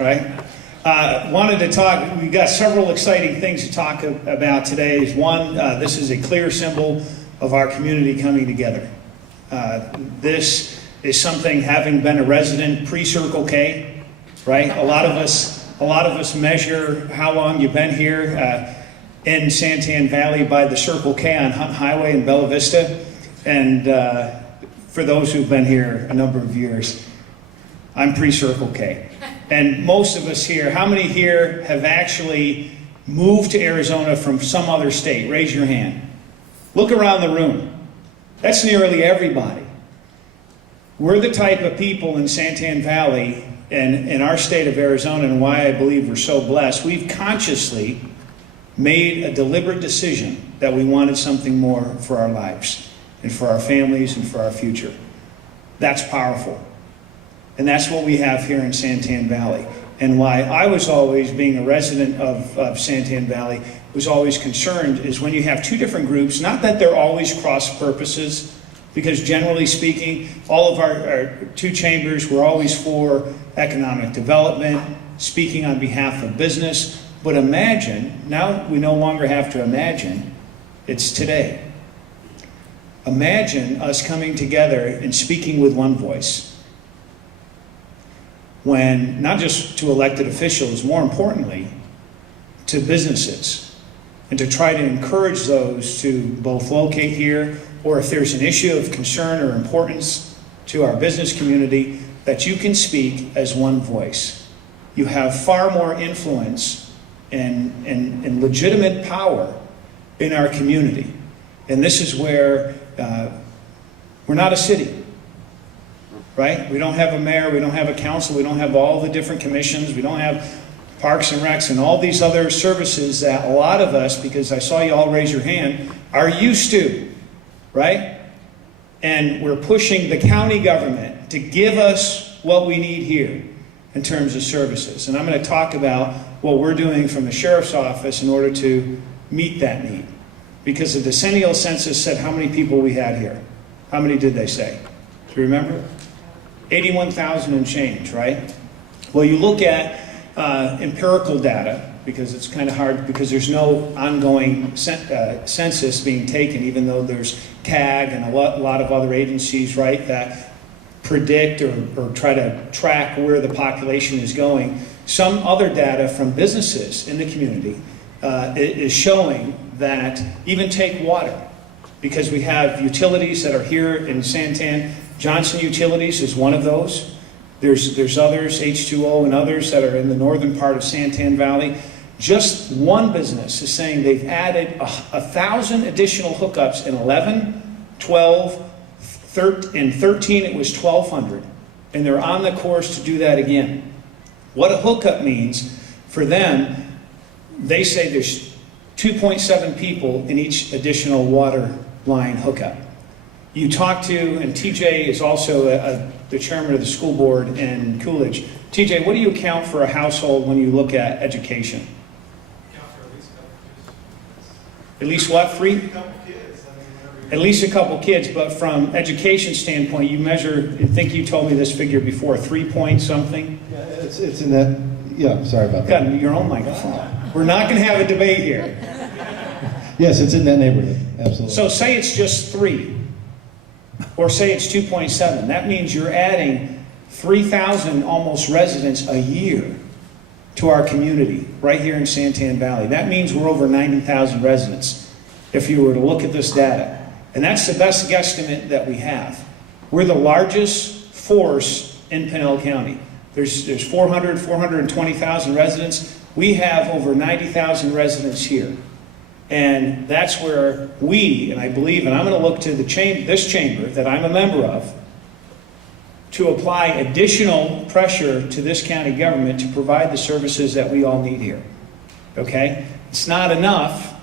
right? Wanted to talk, we've got several exciting things to talk about today. One, this is a clear symbol of our community coming together. This is something, having been a resident pre-Circle K, right? A lot of us measure how long you've been here in Santan Valley by the Circle K on Hunt Highway in Bella Vista. And for those who've been here a number of years, I'm pre-Circle K. And most of us here, how many here have actually moved to Arizona from some other state? Raise your hand. Look around the room. That's nearly everybody. We're the type of people in Santan Valley and in our state of Arizona, and why I believe we're so blessed. We've consciously made a deliberate decision that we wanted something more for our lives and for our families and for our future. That's powerful. And that's what we have here in Santan Valley. And why I was always, being a resident of Santan Valley, was always concerned is when you have two different groups, not that they're always cross purposes, because generally speaking, all of our two chambers were always for economic development, speaking on behalf of business. But imagine, now we no longer have to imagine, it's today. Imagine us coming together and speaking with one voice. When, not just to elected officials, more importantly, to businesses, and to try to encourage those to both locate here, or if there's an issue of concern or importance to our business community, that you can speak as one voice. You have far more influence and legitimate power in our community. And this is where we're not a city. Right? We don't have a mayor, we don't have a council, we don't have all the different commissions, we don't have parks and recs and all these other services that a lot of us, because I saw you all raise your hand, are used to, right? And we're pushing the county government to give us what we need here in terms of services. And I'm going to talk about what we're doing from the sheriff's office in order to meet that need. Because the decennial census said how many people we had here. How many did they say? Do you remember? 81,000 and change, right? Well, you look at empirical data, because it's kind of hard, because there's no ongoing census being taken, even though there's CAG and a lot of other agencies, right, that predict or try to track where the population is going. Some other data from businesses in the community is showing that, even take water, because we have utilities that are here in Santan. Johnson Utilities is one of those. There's others, H2O and others, that are in the northern part of Santan Valley. Just one business is saying they've added 1,000 additional hookups in 11, 12, 13 it was 1,200. And they're on the course to do that again. What a hookup means for them, they say there's 2.7 people in each additional water line hookup. You talk to, and TJ is also the chairman of the school board in Coolidge. TJ, what do you account for a household when you look at education? At least what, 3? A couple kids. At least a couple kids, but from education standpoint, you measure, I think you told me this figure before, 3 point something? Yeah, it's in that, yeah, sorry about that. God, your own microphone. We're not going to have a debate here. Yes, it's in that neighborhood, absolutely. So say it's just 3. Or say it's 2.7. That means you're adding 3,000 almost residents a year to our community right here in Santan Valley. That means we're over 90,000 residents if you were to look at this data. And that's the best guesstimate that we have. We're the largest force in Pinell County. There's 420,000 residents. We have over 90,000 residents here. And that's where we, and I believe, and I'm going to look to this chamber that I'm a member of, to apply additional pressure to this county government to provide the services that we all need here. Okay? It's not enough,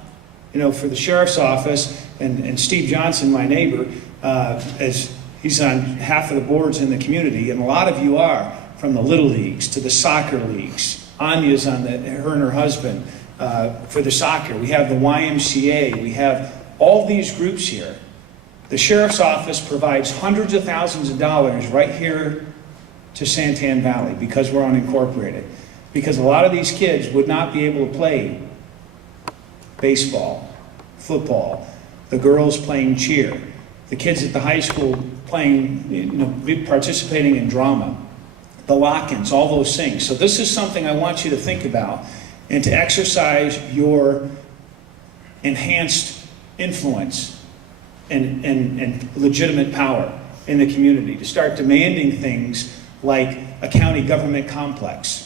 for the sheriff's office, and Steve Johnson, my neighbor, as he's on half of the boards in the community, and a lot of you are, from the little leagues to the soccer leagues. Anya's on her and her husband. For the soccer, we have the YMCA, we have all these groups here. The sheriff's office provides hundreds of thousands of dollars right here to Santan Valley because we're unincorporated. because a lot of these kids would not be able to play baseball, football, the girls playing cheer, the kids at the high school playing, participating in drama, the lock-ins, all those things. So this is something I want you to think about and to exercise your enhanced influence and legitimate power in the community, to start demanding things like a county government complex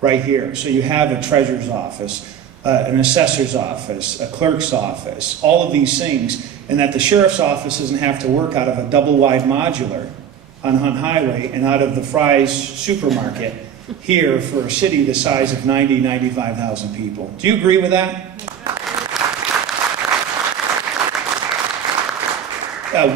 right here. So you have a treasurer's office, an assessor's office, a clerk's office, all of these things, and that the sheriff's office doesn't have to work out of a double-wide modular on Hunt Highway and out of the Fry's supermarket here for a city the size of 95,000 people. Do you agree with that?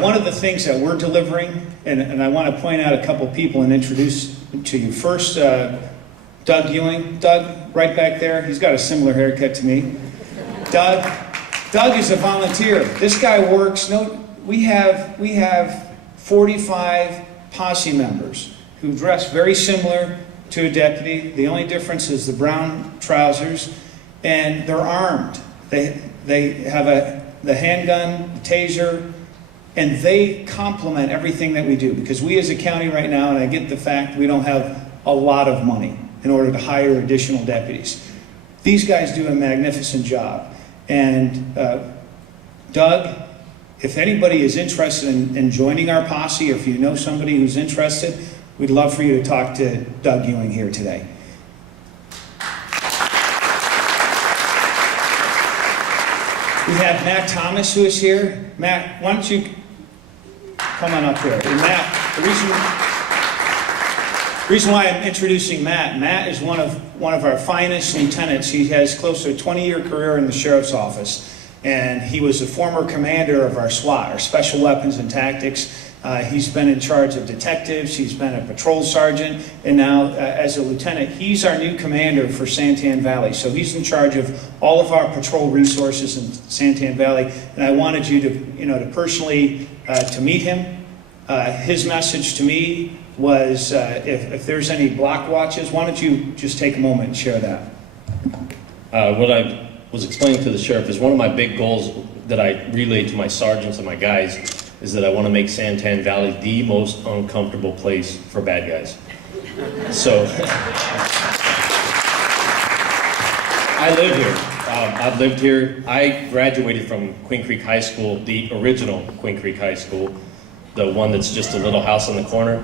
One of the things that we're delivering, and I want to point out a couple people and introduce to you. First, Doug Euing. Doug, right back there, he's got a similar haircut to me. Doug is a volunteer. This guy works, we have 45 posse members who dress very similar to a deputy. The only difference is the brown trousers, and they're armed. They have the handgun, the taser, and they complement everything that we do, because we as a county right now, and I get the fact we don't have a lot of money in order to hire additional deputies. These guys do a magnificent job. And Doug, if anybody is interested in joining our posse, or if you know somebody who's interested, we'd love for you to talk to Doug Euing here today. We have Matt Thomas, who is here. Matt, why don't you come on up here. And Matt, the reason why I'm introducing Matt is one of our finest lieutenants. He has close to a 20-year career in the sheriff's office, and he was a former commander of our SWAT, our Special Weapons and Tactics. He's been in charge of detectives, he's been a patrol sergeant, and now as a lieutenant, he's our new commander for Santan Valley. So he's in charge of all of our patrol resources in Santan Valley, and I wanted you to personally to meet him. His message to me was, if there's any block watches, why don't you just take a moment and share that? What I was explaining to the sheriff is one of my big goals that I relayed to my sergeants and my guys is that I want to make Santan Valley the most uncomfortable place for bad guys. So, I live here. I've lived here. I graduated from Queen Creek High School, the original Queen Creek High School, the one that's just a little house on the corner.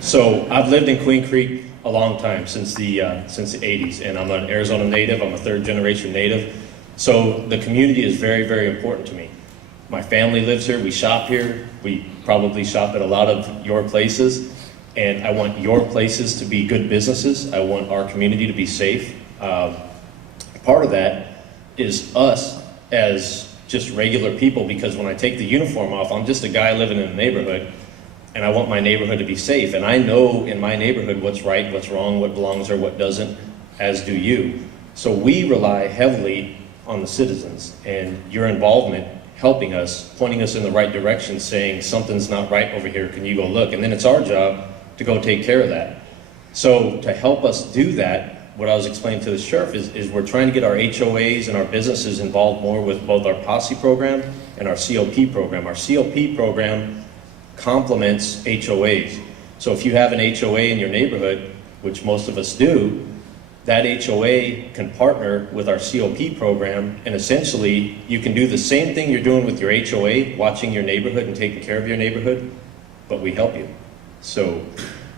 So I've lived in Queen Creek a long time, since the 80s, and I'm an Arizona native. I'm a third-generation native. So the community is very, very important to me. My family lives here, we shop here, we probably shop at a lot of your places, and I want your places to be good businesses. I want our community to be safe. Part of that is us as just regular people, because when I take the uniform off, I'm just a guy living in a neighborhood, and I want my neighborhood to be safe. And I know in my neighborhood what's right, what's wrong, what belongs or what doesn't, as do you. So we rely heavily on the citizens and your involvement, helping us, pointing us in the right direction, saying something's not right over here, can you go look? And then it's our job to go take care of that. So to help us do that, what I was explaining to the sheriff is we're trying to get our HOAs and our businesses involved more with both our posse program and our COP program. Our COP program complements HOAs. So if you have an HOA in your neighborhood, which most of us do, that HOA can partner with our COP program, and essentially you can do the same thing you're doing with your HOA, watching your neighborhood and taking care of your neighborhood, but we help you. So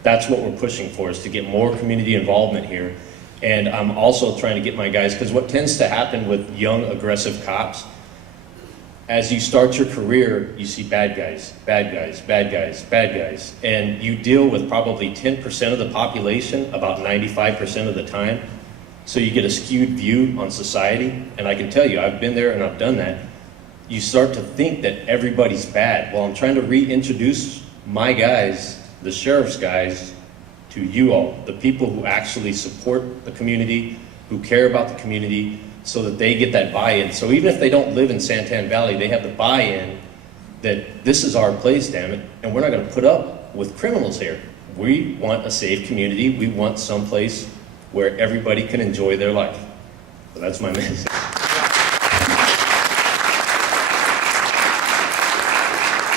that's what we're pushing for, is to get more community involvement here. And I'm also trying to get my guys, because what tends to happen with young, aggressive cops, as you start your career, you see bad guys, bad guys, bad guys, bad guys, and you deal with probably 10% of the population about 95% of the time. So you get a skewed view on society, and I can tell you, I've been there and I've done that. You start to think that everybody's bad. Well, I'm trying to reintroduce my guys, the sheriff's guys, to you all, the people who actually support the community, who care about the community, so that they get that buy-in. So even if they don't live in Santan Valley, they have the buy-in that this is our place, damn it, and we're not gonna put up with criminals here. We want a safe community. We want someplace where everybody can enjoy their life. So that's my message.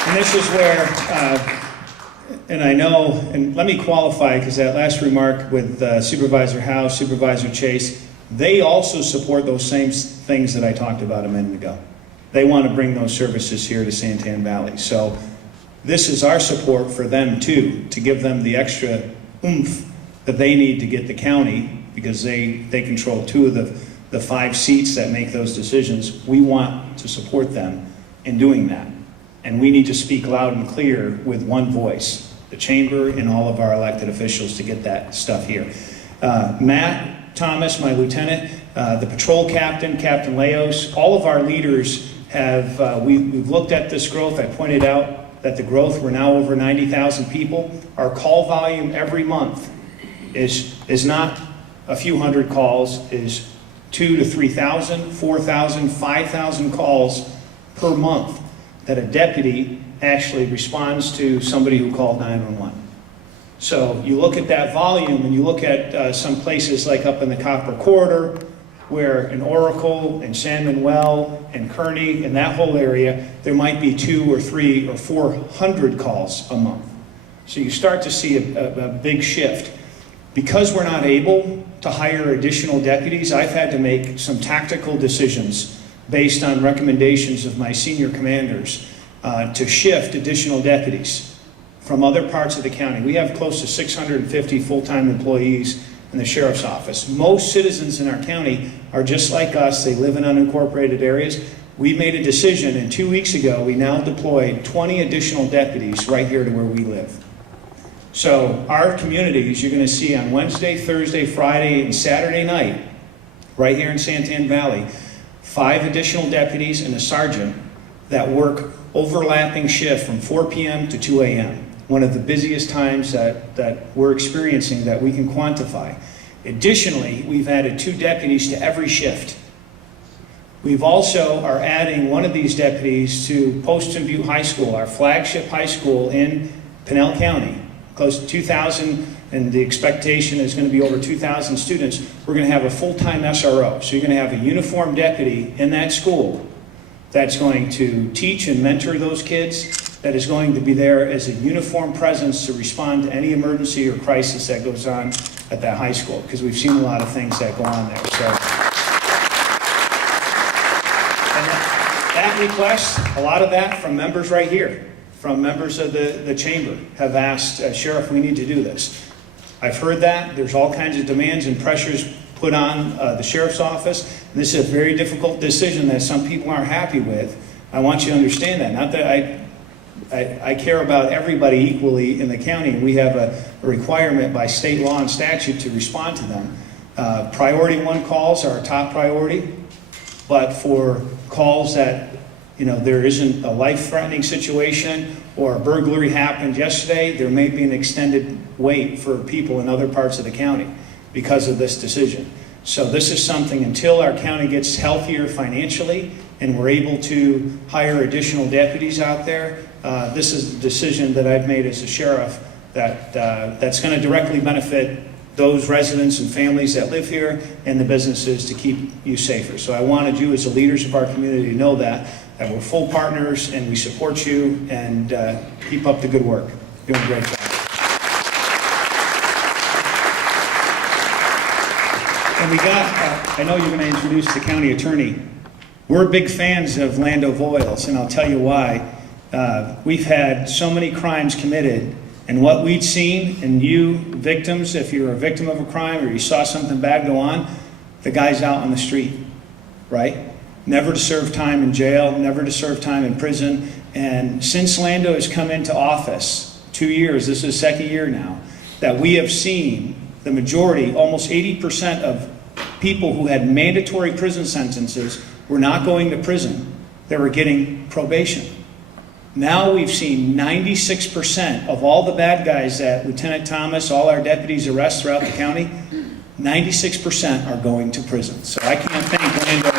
And this is where, and I know, and let me qualify, because that last remark with Supervisor Howe, Supervisor Chase, they also support those same things that I talked about a minute ago. They want to bring those services here to Santan Valley. So this is our support for them too, to give them the extra oomph that they need to get the county, because they control 2 of the 5 seats that make those decisions. We want to support them in doing that. And we need to speak loud and clear with one voice, the chamber and all of our elected officials, to get that stuff here. Matt Thomas, my lieutenant, the patrol captain, Captain Leos, all of our leaders have, we've looked at this growth. I pointed out that the growth, we're now over 90,000 people. Our call volume every month is not a few hundred calls, is 2,000 to 3,000, 4,000, 5,000 calls per month that a deputy actually responds to somebody who called 911. So you look at that volume, and you look at some places like up in the Copper Corridor, where in Oracle and San Manuel and Kearney and that whole area, there might be 200 or 300 or 400 calls a month. So you start to see a big shift. Because we're not able to hire additional deputies, I've had to make some tactical decisions based on recommendations of my senior commanders to shift additional deputies from other parts of the county. We have close to 650 full-time employees in the sheriff's office. Most citizens in our county are just like us. They live in unincorporated areas. We made a decision, and 2 weeks ago, we now deployed 20 additional deputies right here to where we live. So our communities, you're going to see on Wednesday, Thursday, Friday, and Saturday night, right here in Santan Valley, 5 additional deputies and a sergeant that work overlapping shift from 4 p.m. to 2 a.m. One of the busiest times that we're experiencing that we can quantify. Additionally, we've added 2 deputies to every shift. We've also are adding one of these deputies to Poston View High School, our flagship high school in Pinell County. Close to 2,000, and the expectation is going to be over 2,000 students. We're going to have a full-time SRO. So you're going to have a uniformed deputy in that school that's going to teach and mentor those kids, that is going to be there as a uniform presence to respond to any emergency or crisis that goes on at that high school, because we've seen a lot of things that go on there. So, and that request, a lot of that from members right here, from members of the chamber, have asked, Sheriff, we need to do this. I've heard that. There's all kinds of demands and pressures put on the sheriff's office. And this is a very difficult decision that some people aren't happy with. I want you to understand that. Not that I care about everybody equally in the county, and we have a requirement by state law and statute to respond to them. Priority 1 calls are a top priority, but for calls that there isn't a life-threatening situation, or a burglary happened yesterday, there may be an extended wait for people in other parts of the county because of this decision. So this is something, until our county gets healthier financially and we're able to hire additional deputies out there, this is a decision that I've made as a sheriff that's going to directly benefit those residents and families that live here and the businesses, to keep you safer. So I wanted you as the leaders of our community to know that we're full partners and we support you, and keep up the good work. You're doing a great job. And we got, I know you're going to introduce the county attorney. We're big fans of Lando Voiles, and I'll tell you why. We've had so many crimes committed, and what we'd seen, and you victims, if you're a victim of a crime or you saw something bad go on, the guy's out on the street, right? Never to serve time in jail, never to serve time in prison. And since Lando has come into office, 2 years, this is the 2nd year now, that we have seen the majority, almost 80% of people who had mandatory prison sentences were not going to prison. They were getting probation. Now we've seen 96% of all the bad guys that Lieutenant Thomas, all our deputies arrest throughout the county, 96% are going to prison. So I can't thank Lando